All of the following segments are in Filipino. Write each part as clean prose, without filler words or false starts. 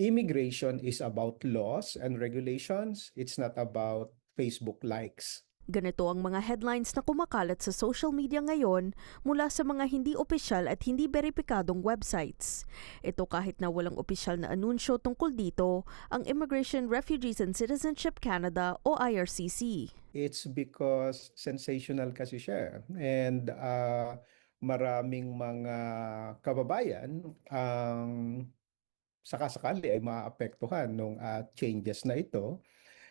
Immigration is about laws and regulations. It's not about Facebook likes. Ganito ang mga headlines na kumakalat sa social media ngayon mula sa mga hindi opisyal at hindi beripikadong websites. Ito kahit na walang opisyal na anunsyo tungkol dito, ang Immigration, Refugees and Citizenship Canada o IRCC. It's because sensational kasi siya. And maraming mga kababayan ang sakasakali ay maapektuhan ng changes na ito.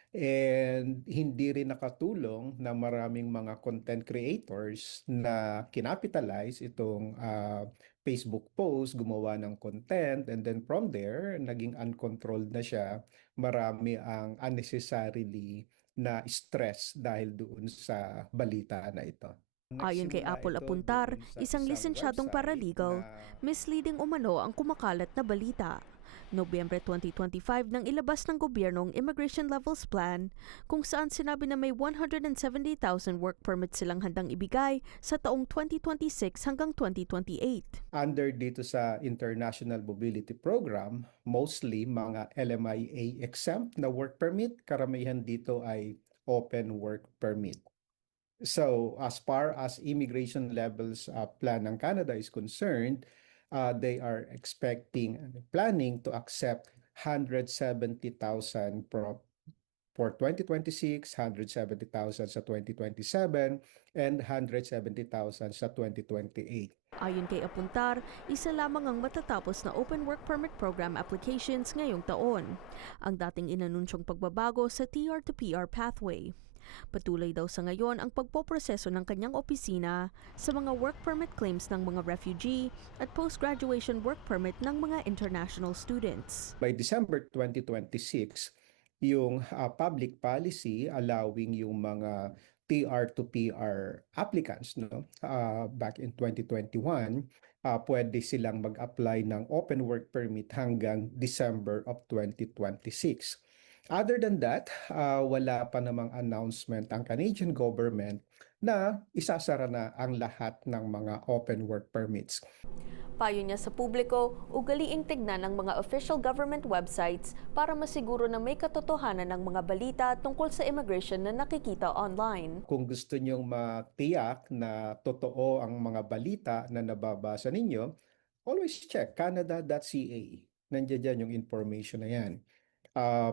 And hindi rin nakatulong na maraming mga content creators na kinapitalize itong Facebook post, gumawa ng content, and then from there, naging uncontrolled na siya. Marami ang unnecessarily na stress dahil doon sa balita na ito. Ayon kay Nagsimula Apple ito Apuntar, doon sa isang lisensyadong website paralegal, na misleading umano ang kumakalat na balita. Nobyembre 2025 nang ilabas ng gobyerno ang Immigration Levels Plan kung saan sinabi na may 170,000 work permits silang handang ibigay sa taong 2026 hanggang 2028. Under dito sa International Mobility Program, mostly mga LMIA exempt na work permit, karamihan dito ay open work permit. So as far as immigration levels plan ng Canada is concerned, they are planning to accept 170,000 for 2026, 170,000 sa 2027, and 170,000 sa 2028. Ayon kay Apuntar, isa lamang ang matatapos na Open Work Permit Program applications ngayong taon, ang dating inanunsyong pagbabago sa TR to PR pathway. Patuloy daw sa ngayon ang pagpoproseso ng kanyang opisina sa mga work permit claims ng mga refugee at post-graduation work permit ng mga international students. By December 2026, yung public policy allowing yung mga TR to PR applicants back in 2021, pwede silang mag-apply ng open work permit hanggang December of 2026. Other than that, wala pa namang announcement ang Canadian government na isasara na ang lahat ng mga open work permits. Payo niya sa publiko, ugaliing tignan ng mga official government websites para masiguro na may katotohanan ng mga balita tungkol sa immigration na nakikita online. Kung gusto niyong matiyak na totoo ang mga balita na nababasa ninyo, always check canada.ca. Nandiyan dyan yung information na yan.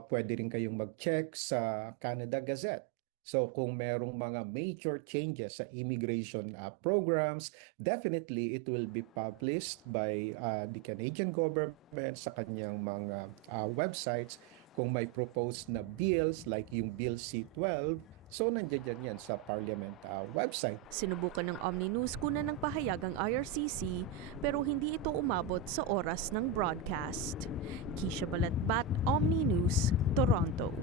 Pwede rin kayong mag-check sa Canada Gazette. So kung merong mga major changes sa immigration programs, definitely it will be published by the Canadian government sa kanyang mga websites. Kung may proposed na bills like yung Bill C-12, so nandiyan yan sa Parliament website. Sinubukan ng Omni News kunan ng pahayag ang IRCC pero hindi ito umabot sa oras ng broadcast. Kisha Balatbat, Omni News, Toronto.